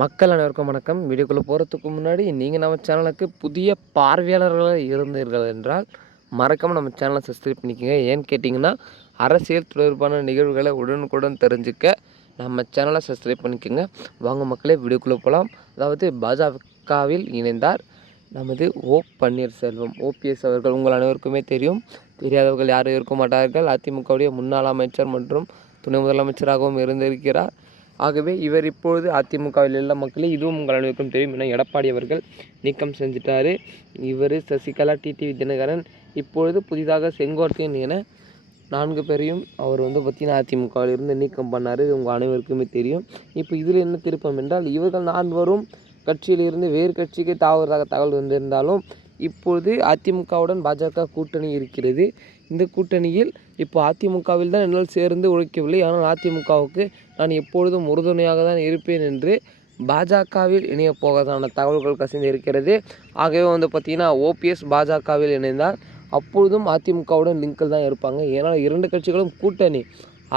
மக்கள் அனைவருக்கும் வணக்கம். வீடியோக்குள்ளே போகிறதுக்கு முன்னாடி நீங்கள் நம்ம சேனலுக்கு புதிய பார்வையாளர்களாக இருந்தீர்கள் என்றால் மறக்காமல் நம்ம சேனலை சப்ஸ்கிரைப் பண்ணிக்கோங்க. ஏன்னு கேட்டிங்கன்னா அரசியல் தொடர்பான நிகழ்வுகளை உடனுக்குடன் தெரிஞ்சுக்க நம்ம சேனலை சப்ஸ்கிரைப் பண்ணிக்கோங்க. வாங்க மக்களே வீடியோக்குள்ளே போகலாம். அதாவது பாஜகவில் இணைந்தார் நமது பன்னீர்செல்வம் ஓபிஎஸ் அவர்கள். உங்கள் அனைவருக்குமே தெரியும், தெரியாதவர்கள் யாரும் இருக்க மாட்டார்கள். அதிமுகவுடைய முன்னாள் அமைச்சர் மற்றும் துணை முதலமைச்சராகவும் இருந்திருக்கிறார். ஆகவே இவர் இப்பொழுது அதிமுகவில் உள்ள மக்களே இதுவும் உங்கள் அனைவருக்கும் தெரியும் என எடப்பாடி அவர்கள் நீக்கம் செஞ்சிட்டார். இவர் சசிகலா, டிடிவி தினகரன், இப்பொழுது புதிதாக செங்கோட்டையன் என 4 பேரையும் அவர் பார்த்திங்கன்னா அதிமுகவில் இருந்து நீக்கம் பண்ணார். உங்கள் அனைவருக்குமே தெரியும். இப்போ இதில் என்ன திருப்பம் என்றால், இவர்கள் 4 கட்சியிலிருந்து வேறு கட்சிக்கு தாவறதாக தகவல் வந்திருந்தாலும் இப்பொழுது அதிமுகவுடன் பாஜக கூட்டணி இருக்கிறது. இந்த கூட்டணியில் இப்போ அதிமுகவில் தான் என்னால் சேர்ந்து உழைக்கவில்லை, ஆனால் அதிமுகவுக்கு நான் எப்பொழுதும் உறுதுணையாக தான் இருப்பேன் என்று பாஜகவில் இணைய போவதான தகவல்கள் கசிந்து இருக்கிறது. ஆகவே பார்த்திங்கன்னா ஓபிஎஸ் பாஜகவில் இணைந்தால் அப்பொழுதும் அதிமுகவுடன் லிங்கில் தான் இருப்பாங்க. ஏன்னால் 2 கட்சிகளும் கூட்டணி.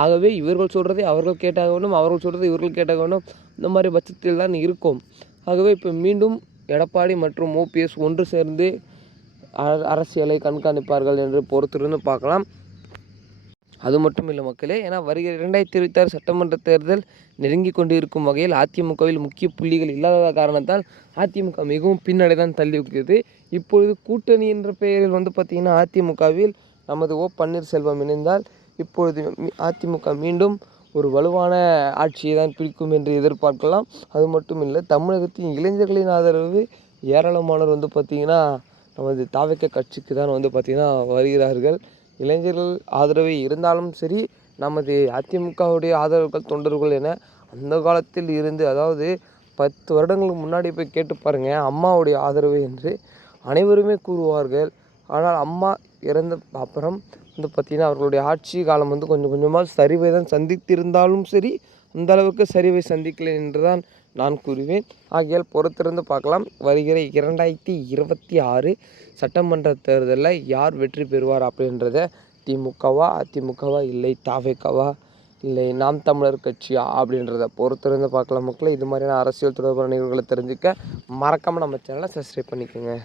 ஆகவே இவர்கள் சொல்கிறதை அவர்கள் கேட்டாக வேண்டும், அவர்கள் சொல்கிறதை இவர்கள் கேட்டாக வேண்டும். இந்த மாதிரி பட்சத்தில் தான் இருக்கும். ஆகவே இப்போ மீண்டும் எடப்பாடி மற்றும் ஓபிஎஸ் ஒன்று சேர்ந்து அரசியலை கண்காணிப்பார்கள் என்று பொறுத்திருந்து பார்க்கலாம். அது மட்டும் இல்லை மக்களே, ஏன்னா வருகிற 2026 சட்டமன்ற தேர்தல் நெருங்கி கொண்டு இருக்கும் வகையில் அதிமுகவில் முக்கிய புள்ளிகள் இல்லாத காரணத்தால் அதிமுக மிகவும் பின்னடை தான் தள்ளி வைக்கிறது. இப்பொழுது கூட்டணி என்ற பெயரில் பார்த்திங்கன்னா அதிமுகவில் நமது பன்னீர்செல்வம் இணைந்தால் இப்பொழுது அதிமுக மீண்டும் ஒரு வலுவான ஆட்சியை தான் பிடிக்கும் என்று எதிர்பார்க்கலாம். அது மட்டும் இல்லை, தமிழகத்தின் இளைஞர்களின் ஆதரவு ஏராளமானோர் பார்த்திங்கன்னா நமது தாவேக்கா கட்சிக்கு தான் பார்த்திங்கன்னா வருகிறார்கள். இளைஞர்கள் ஆதரவு இருந்தாலும் சரி, நமது அதிமுகவுடைய ஆதரவுகள் தொண்டர்கள் என அந்த காலத்தில் இருந்து, அதாவது 10 வருடங்களுக்கு முன்னாடி போய் கேட்டு பாருங்கள் அம்மாவுடைய ஆதரவு என்று அனைவருமே கூறுவார்கள். ஆனால் அம்மா இறந்த அப்புறம் பார்த்திங்கன்னா அவர்களுடைய ஆட்சி காலம் கொஞ்சம் கொஞ்சமாக சரிவை தான் சந்தித்திருந்தாலும் சரி, அந்த அளவுக்கு சரிவை சந்திக்கலை என்று தான் நான் கூறுவேன். ஆகையால் பொறுத்திருந்து பார்க்கலாம். வருகிற 2026 சட்டமன்ற தேர்தலில் யார் வெற்றி பெறுவார் அப்படின்றத, திமுகவா அதிமுகவா இல்லை தாவேக்காவா இல்லை நாம் தமிழர் கட்சியா அப்படின்றத பொறுத்திருந்து பார்க்கலாம் மக்களே. இது மாதிரியான அரசியல் தொடர்பான நிகழ்வுகளை தெரிஞ்சுக்க மறக்காமல் நம்ம சேனலை சப்ஸ்கிரைப் பண்ணிக்கோங்க.